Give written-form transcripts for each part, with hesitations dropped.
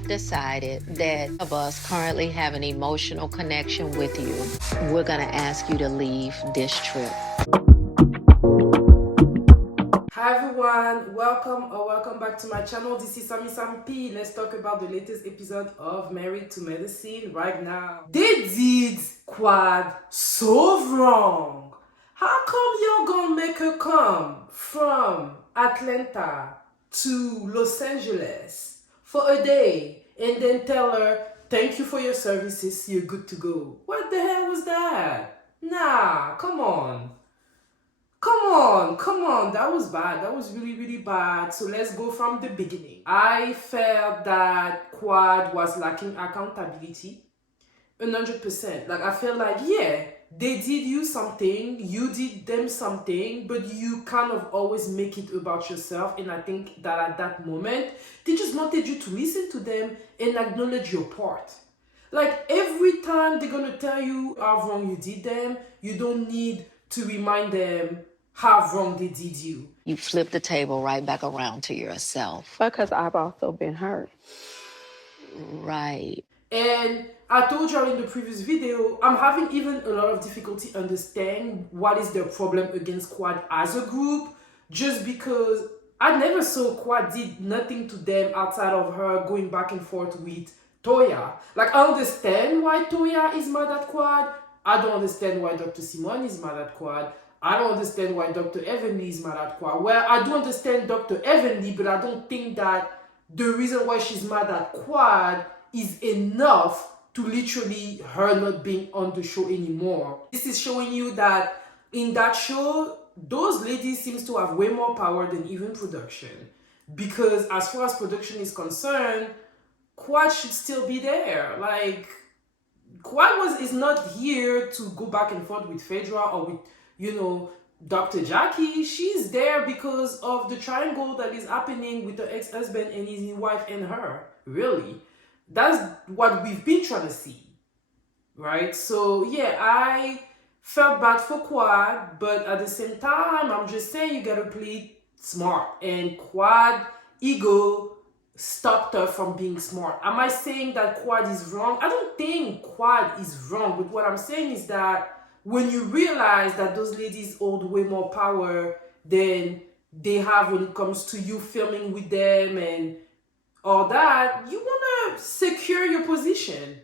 have decided that of us currently have an emotional connection with you, we're going to ask you to leave this trip. Hi everyone, welcome back to my channel. This is Sam P. Let's talk about the latest episode of Married to Medicine right now. They did Quad so wrong. How come you're gonna make her come from Atlanta to Los Angeles for a day and then tell her, thank you for your services, you're good to go? What the hell was that? Nah, come on. Come on, that was bad. That was really, really bad. So let's go from the beginning. I felt that Quad was lacking accountability 100%. Like, I felt like, yeah, they did you something, you did them something, but you kind of always make it about yourself. And I think that at that moment, they just wanted you to listen to them and acknowledge your part. Like, every time they're gonna tell you how wrong you did them, you don't need to remind them how wrong they did you. You flip the table right back around to yourself. Because I've also been hurt. Right. And I told you in the previous video, I'm having even a lot of difficulty understanding what is their problem against Quad as a group, just because I never saw Quad did nothing to them outside of her going back and forth with Toya. Like, I understand why Toya is mad at Quad. I don't understand why Dr. Simone is mad at Quad. I don't understand why Dr. Evenly is mad at Quad. Well, I do understand Dr. Evenly, but I don't think that the reason why she's mad at Quad is enough to literally her not being on the show anymore. This is showing you that in that show, those ladies seems to have way more power than even production. Because as far as production is concerned, Quad should still be there. Like, Quad is not here to go back and forth with Phaedra or with, Dr. Jackie. She's there because of the triangle that is happening with the ex-husband and his new wife and her. Really. That's what we've been trying to see. Right? So, yeah, I felt bad for Quad, but at the same time, I'm just saying you gotta play smart. And Quad ego stopped her from being smart. Am I saying that Quad is wrong? I don't think Quad is wrong, but what I'm saying is that when you realize that those ladies hold way more power than they have when it comes to you filming with them and all that, you want to secure your position.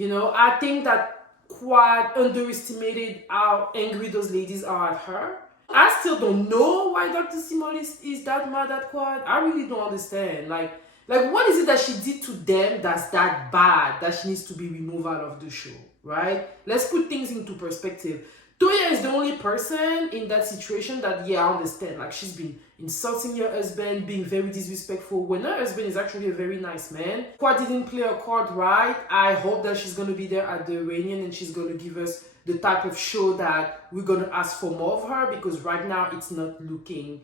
I think that Quad underestimated how angry those ladies are at her. I still don't know why Dr. Simone is that mad at Quad. I really don't understand. Like, what is it that she did to them that's that bad that she needs to be removed out of the show, right? Let's put things into perspective. Toya is the only person in that situation that, yeah, I understand. Like, she's been insulting her husband, being very disrespectful when her husband is actually a very nice man. Quad didn't play her card right. I hope that she's going to be there at the reunion and she's going to give us the type of show that we're going to ask for more of her, because right now it's not looking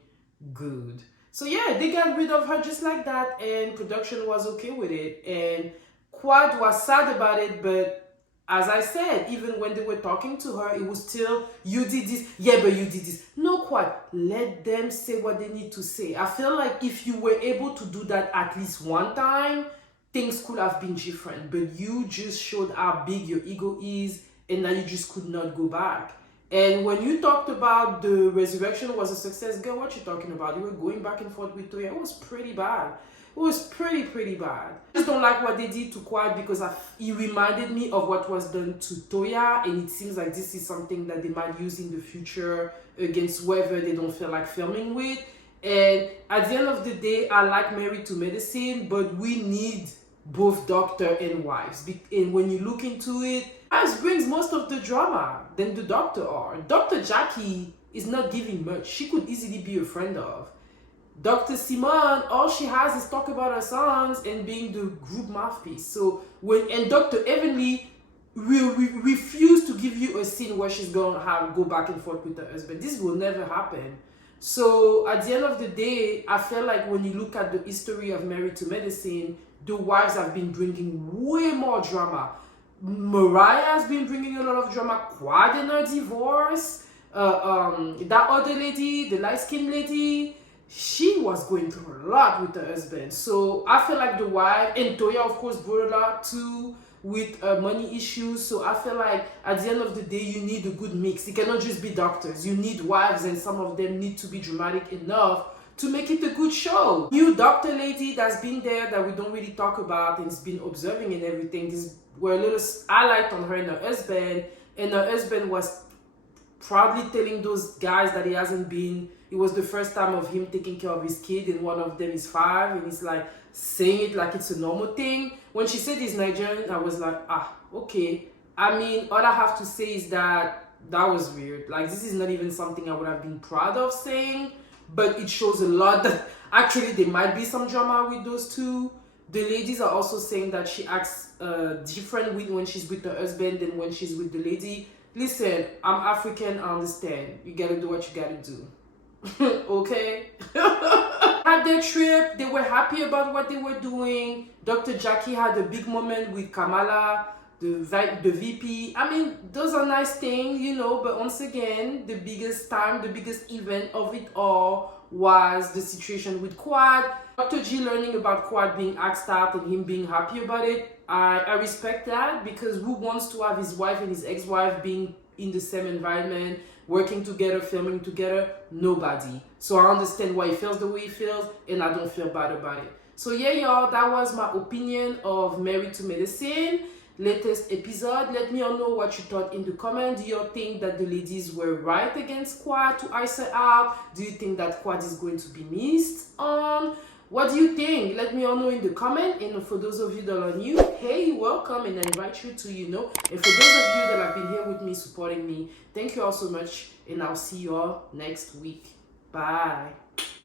good. So yeah, they got rid of her just like that and production was okay with it. And Quad was sad about it, but as I said, even when they were talking to her, it was still, you did this, yeah, but you did this. No, Quad, let them say what they need to say. I feel like if you were able to do that at least one time, things could have been different. But you just showed how big your ego is, and now you just could not go back. And when you talked about the resurrection was a success, girl, what you talking about? You were going back and forth with Toya. It was pretty bad. It was pretty bad. I just don't like what they did to Quad because it reminded me of what was done to Toya, and it seems like this is something that they might use in the future against whoever they don't feel like filming with. And at the end of the day, I like Married to Medicine, but we need both doctor and wives. And when you look into it, wives brings most of the drama than the doctor are. Dr. Jackie is not giving much. She could easily be a friend of. Dr. Simone, all she has is talk about her sons and being the group mouthpiece. So and Dr. Evenly will refuse to give you a scene where she's going to go back and forth with her husband. This will never happen. So at the end of the day, I feel like when you look at the history of Married to Medicine, the wives have been bringing way more drama. Mariah has been bringing a lot of drama. Quad in her divorce. That other lady, the light-skinned lady, she was going through a lot with her husband. So I feel like the wife, and Toya of course brought a lot too with money issues. So I feel like at the end of the day, you need a good mix. It cannot just be doctors. You need wives, and some of them need to be dramatic enough to make it a good show. New doctor lady that's been there that we don't really talk about and has been observing and everything. This were a little highlight on her and her husband was proudly telling those guys that it was the first time of him taking care of his kid, and one of them is 5, and he's like saying it like it's a normal thing. When she said he's Nigerian, I was like, okay. I mean, all I have to say is that was weird. Like, this is not even something I would have been proud of saying, but it shows a lot that actually there might be some drama with those two. The ladies are also saying that she acts different when she's with her husband than when she's with the lady. Listen, I'm African, I understand. You gotta do what you gotta do. Okay? Had their trip, they were happy about what they were doing. Dr. Jackie had a big moment with Kamala, the VP. I mean, those are nice things, you know, but once again, the biggest event of it all was the situation with Quad. Dr. G learning about Quad being axed out and him being happy about it. I respect that, because who wants to have his wife and his ex-wife being in the same environment, working together, filming together? Nobody. So I understand why he feels the way he feels, and I don't feel bad about it. So yeah, y'all, that was my opinion of Married to Medicine latest episode. Let me all know what you thought in the comment. Do you think that the ladies were right against Quad to ice her out? Do you think that Quad is going to be missed on? What do you think? Let me all know in the comment. And for those of you that are new, hey, welcome, and I invite you to, and for those of you that have been here with me, supporting me, thank you all so much, and I'll see you all next week. Bye.